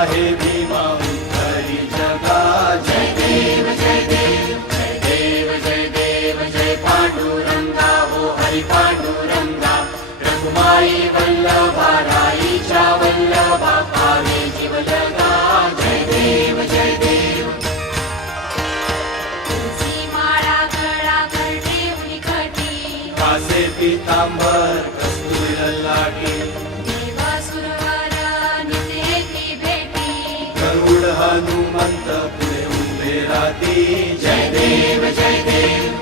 आहे भीमा उद्धरी जगा. जय देव जय देव जय देव जय देव जय पांडुरंगा हो हरी पांडुरंगा. रघुमाई वल्लभा राईच्या वल्लभा पावे जीव लगा. जय देव जय देव. तुळसी माळा गळा करते उलिकटी कासे पीतांबर कस्तुरी ललाटी. देवासुरवर नित्य भेटी गरुड हनुमंत पुढे उभे राहती. जय देव जय देव